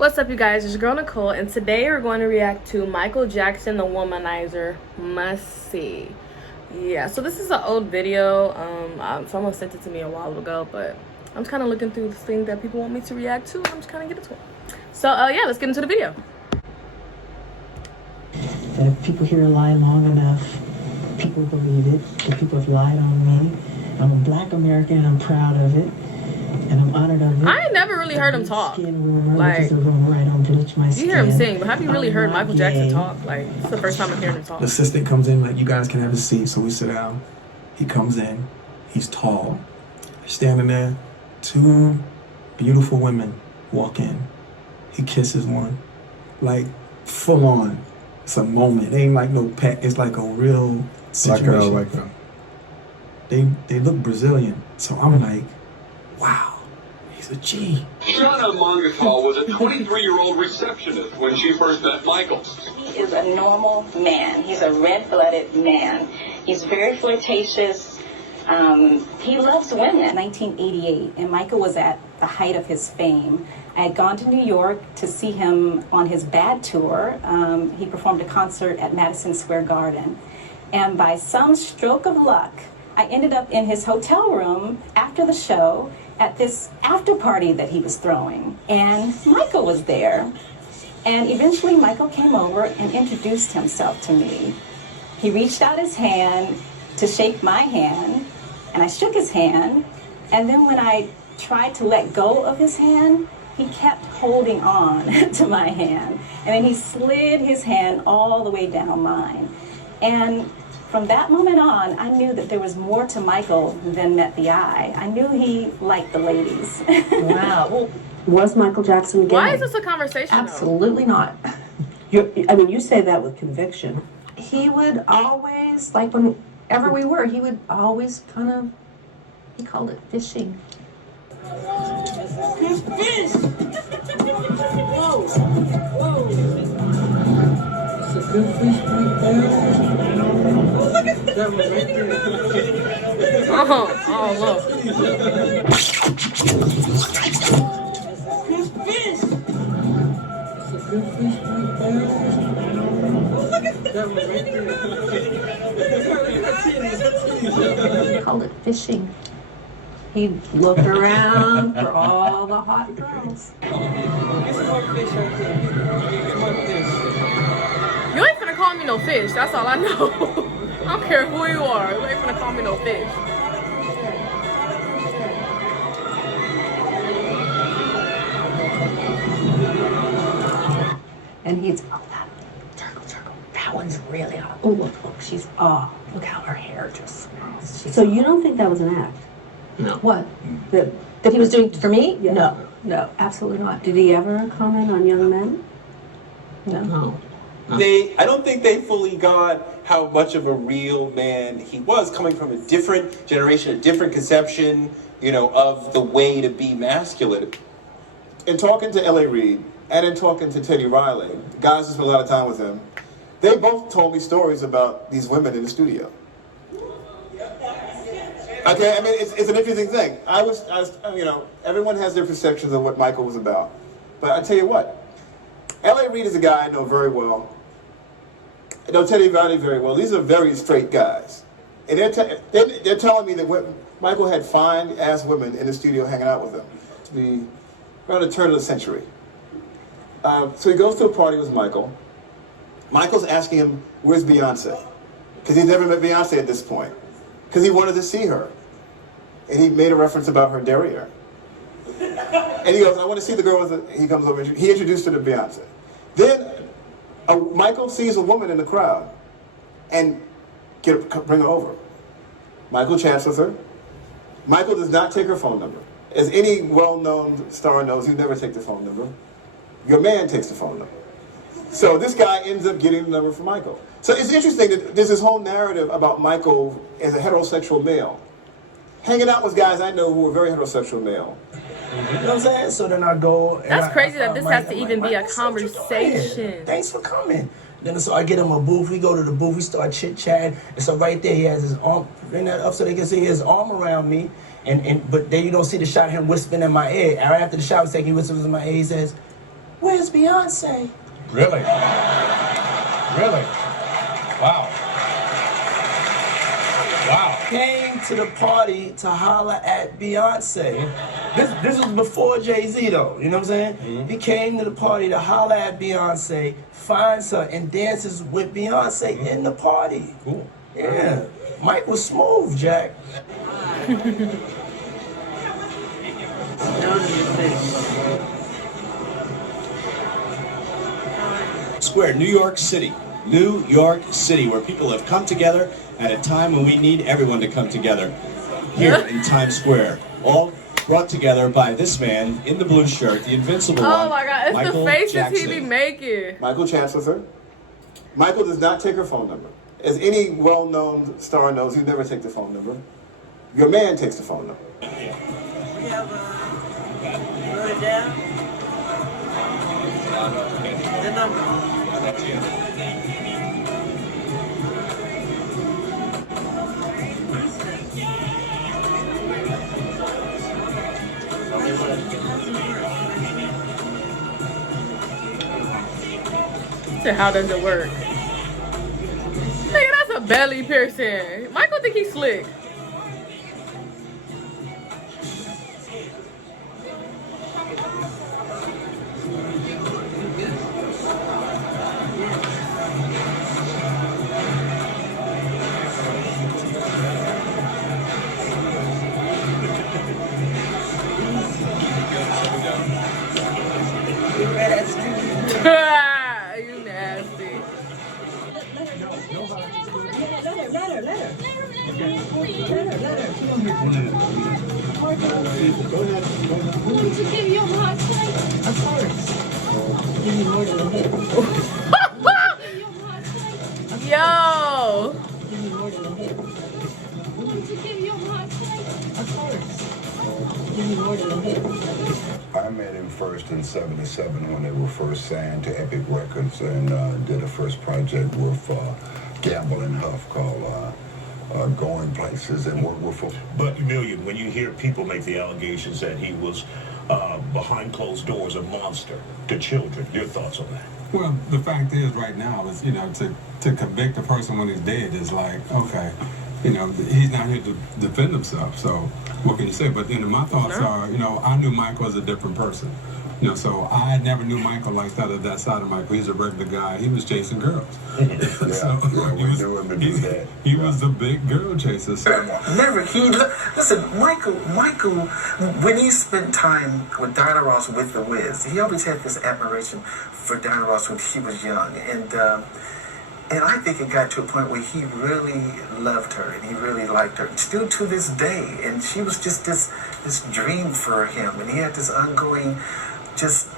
What's up, you guys? It's your girl Nicole, and today we're going to react to Michael Jackson, the Womanizer must see. Yeah, so this is an old video. Someone sent it to me a while ago, but I'm just kind of looking through the thing that people want me to react to. I'm just kind of getting to it. So yeah, let's get into the video. And if people hear a lie long enough, people believe it. If people have lied on me, I'm a black American and I'm proud of it. And I'm honored of it. I ain't never really heard him talk. Rumor, like, rumor, I don't bleach my skin. You hear him sing, but have you really heard Michael Jackson talk? Like, it's the first time I'm hearing him talk. The assistant comes in, like, you guys can have a seat, so we sit down. He comes in, he's tall. Standing there, two beautiful women walk in. He kisses one, like, full on. It's a moment. It ain't like no pet, it's like a real situation. Like that. They look Brazilian, so I'm like, wow, he's a G. Shauna Mongasol was a 23-year-old receptionist when she first met Michael. He is a normal man. He's a red-blooded man. He's very flirtatious. He loves women. 1988, and Michael was at the height of his fame. I had gone to New York to see him on his Bad tour. He performed a concert at Madison Square Garden. And by some stroke of luck, I ended up in his hotel room after the show at this after party that he was throwing. And Michael was there. And eventually Michael came over and introduced himself to me. He reached out his hand to shake my hand, and I shook his hand. And then when I tried to let go of his hand, he kept holding on to my hand. And then he slid his hand all the way down mine. And from that moment on, I knew that there was more to Michael than met the eye. I knew he liked the ladies. Wow. Well, was Michael Jackson gay? Why is this a conversation? Absolutely not. You say that with conviction. He would always, like whenever we were, he would always kind of, he called it fishing. Fish! Whoa! Whoa! It's a good fish right there. That was right there. Oh, look. Good fish! It's a good fish right there. That was right there. He called it fishing. He'd look around for all the hot girls. Get some more fish right there. Get some more fish. You ain't finna call me no fish. That's all I know. I don't care who you are. You ain't finna call me no fish. And he's, oh, that turtle. That one's really hot. Oh, look, she's, oh, look how her hair just smells. So you don't think that was an act? No. What? That he was doing for me? Yeah. No, absolutely not. Did he ever comment on young men? No. I don't think they fully got how much of a real man he was, coming from a different generation, a different conception, of the way to be masculine. In talking to L.A. Reid and in talking to Teddy Riley, guys who spent a lot of time with him, they both told me stories about these women in the studio. Okay, I mean, it's an interesting thing. I was, everyone has their perceptions of what Michael was about. But I tell you what, L.A. Reid is a guy I know very well. I know Teddy Riley very well. These are very straight guys. And they're telling me that Michael had fine-ass women in the studio hanging out with him to be around the turn of the century. So he goes to a party with Michael. Michael's asking him, where's Beyonce? Because he's never met Beyonce at this point. Because he wanted to see her. And he made a reference about her derriere. And he goes, I want to see the girl. He comes over, he introduced her to Beyonce. Then Michael sees a woman in the crowd and bring her over. Michael chats with her. Michael does not take her phone number. As any well-known star knows, you never take the phone number. Your man takes the phone number. So this guy ends up getting the number from Michael. So it's interesting that there's this whole narrative about Michael as a heterosexual male. Hanging out with guys I know who are very heterosexual male. You know what I'm saying? So then I go. And That's crazy that this has to even be a conversation. Thanks for coming. Then so I get him a booth. We go to the booth. We start chit chatting. And so right there, he has his arm. Bring that up so they can see his arm around me. But then you don't see the shot of him whispering in my ear. Right after the shot was taken, he whispers in my ear. He says, where's Beyonce? Really? Really? Wow. Wow. Came to the party to holler at Beyonce. This was before Jay-Z though, you know what I'm saying? He came to the party to holler at Beyonce, finds her and dances with Beyonce in the party. Cool. Yeah. Mike was smooth, Jack. Square, New York City. New York City, where people have come together at a time when we need everyone to come together. Here in Times Square. All brought together by this man in the blue shirt, the invincible one. Oh my God, it's Michael the faces Jackson. he be making. Michael Chancellor. Michael does not take her phone number. As any well-known star knows, you never take the phone number. Your man takes the phone number. We have wrote it down. The number. So how does it work? Nigga, that's a belly piercing. Michael think he's slick. You nasty. Yo. I met him first in '77 when they were first signed to Epic Records and did a first project with Gamble and Huff called Going Places and worked with him. But Million, when you hear people make the allegations that he was behind closed doors a monster to children, your thoughts on that? Well, the fact is, right now, is to convict a person when he's dead is like, okay, he's not here to defend himself. So what can you say? But my thoughts are, I knew Michael as a different person. So I never knew Michael like that at that side of Michael. He's a regular guy. He was chasing girls. We knew him to do that. He was the big girl chaser. So. Never. Listen, Michael, when he spent time with Diana Ross with The Wiz, he always had this admiration for Diana Ross when she was young. And I think it got to a point where he really loved her and he really liked her, still to this day. And she was just this dream for him. And he had this ongoing, just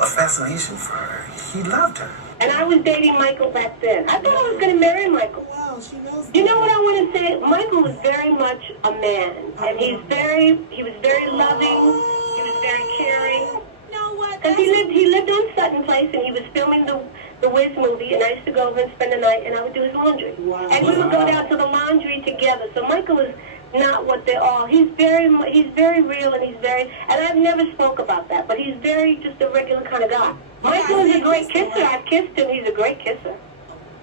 a fascination for her. He loved her. And I was dating Michael back then. I thought I was going to marry Michael. Wow, she knows. You know what I want to say? Michael was very much a man. And he was very loving. He was very caring. You know what? Because he lived on Sutton Place and he was filming the Wiz movie, and I used to go over and spend the night, and I would do his laundry. Wow. And we would go down to the laundry together. So Michael is not what they are. He's very real, and I've never spoke about that, but he's just a regular kind of guy. Michael is a great kisser. I've kissed him. He's a great kisser.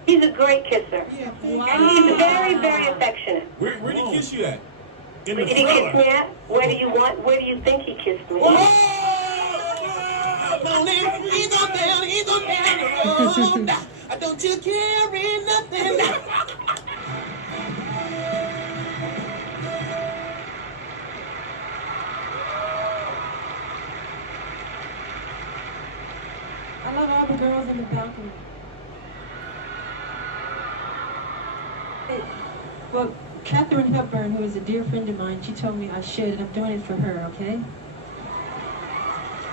He's a great kisser. Yeah, wow. And he's very, very affectionate. Where did he kiss you at? In Where the did he kiss thriller? me at? Where do you think he kissed me? He's on down the road. Don't you carry nothing. I love all the girls in the balcony. Hey, well, Katharine Hepburn, who is a dear friend of mine, she told me I should, and I'm doing it for her, okay?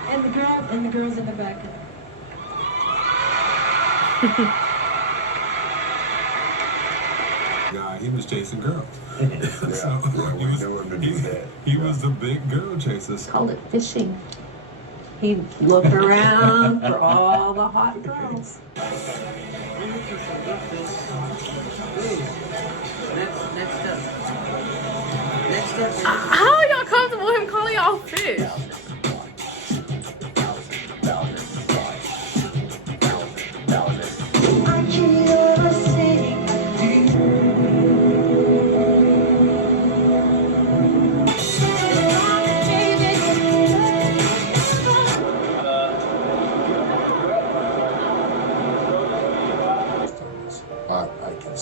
And the girls in the balcony. Guy, he was chasing girls. We knew him to do that. He was the big girl chaser. Called it fishing. He'd look around for all the hot girls. How are y'all comfortable with him calling y'all fish?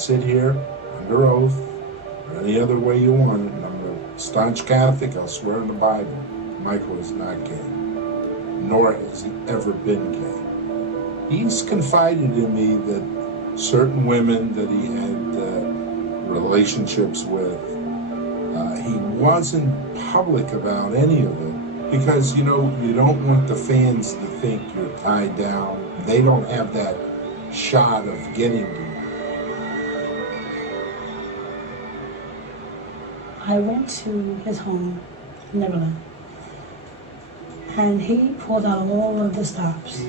sit here under oath, or any other way you want it, and I'm a staunch Catholic, I'll swear in the Bible, Michael is not gay, nor has he ever been gay. He's confided in me that certain women that he had relationships with, he wasn't public about any of it, because, you know, you don't want the fans to think you're tied down. They don't have that shot of getting to you. I went to his home, Neverland, and he pulled out all of the stops.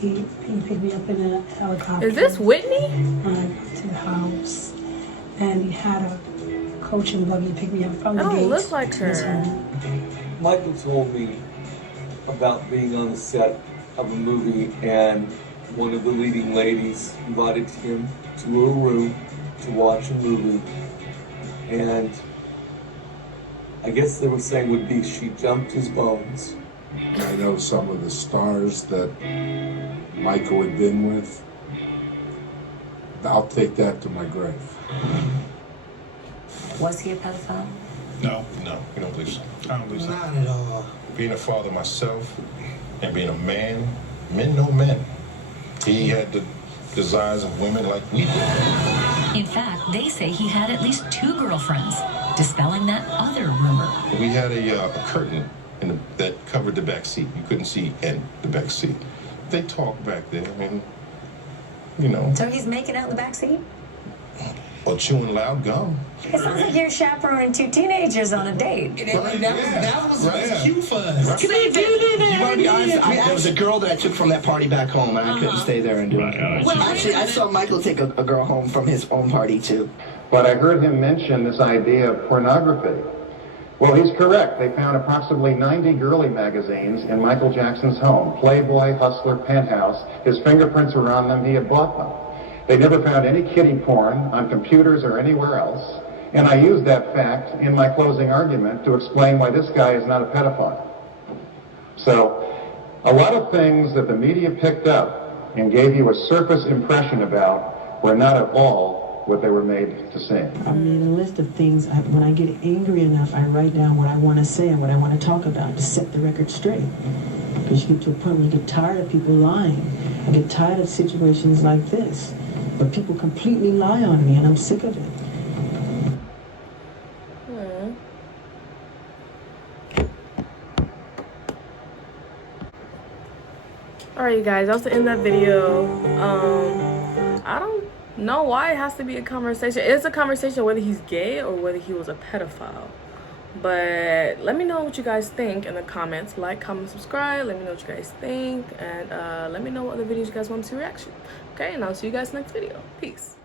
He picked me up in a helicopter. Is this Whitney? I went to the house, and he had a coach and buggy to pick me up from the gate. Oh, look like to his her. home. Michael told me about being on the set of a movie, and one of the leading ladies invited him to a room to watch a movie, and I guess they were saying would be she jumped his bones. I know some of the stars that Michael had been with. I'll take that to my grave. Was he a pedophile? No, we don't believe so. I don't believe so. Not at all. Being a father myself and being a man, men know men. He had the desires of women like we do. In fact, they say he had at least 2 girlfriends, dispelling that other rumor. We had a curtain that covered the back seat. You couldn't see in the back seat. They talked back there, I mean, you know. So he's making out in the back seat? Or chewing loud gum. It sounds like you're chaperoning 2 teenagers on a date. That was cute for us. You want to be honest? There was a girl that I took from that party back home, and I couldn't stay there and do it. Actually, I saw Michael take a girl home from his own party, too. But I heard him mention this idea of pornography. Well, he's correct. They found approximately 90 girly magazines in Michael Jackson's home. Playboy, Hustler, Penthouse. His fingerprints were on them. He had bought them. They never found any kiddie porn on computers or anywhere else. And I used that fact in my closing argument to explain why this guy is not a pedophile. So, a lot of things that the media picked up and gave you a surface impression about were not at all what they were made to seem. I made a list of things. When I get angry enough, I write down what I want to say and what I want to talk about to set the record straight. Because you get to a point where you get tired of people lying. I get tired of situations like this, where people completely lie on me, and I'm sick of it. Alright, you guys, that was the end of that video. I don't know why it has to be a conversation. It's a conversation whether he's gay or whether he was a pedophile. But let me know what you guys think in the comments. Like, comment, subscribe. Let me know what you guys think. And let me know what other videos you guys want to see reaction. Okay, and I'll see you guys next video. Peace.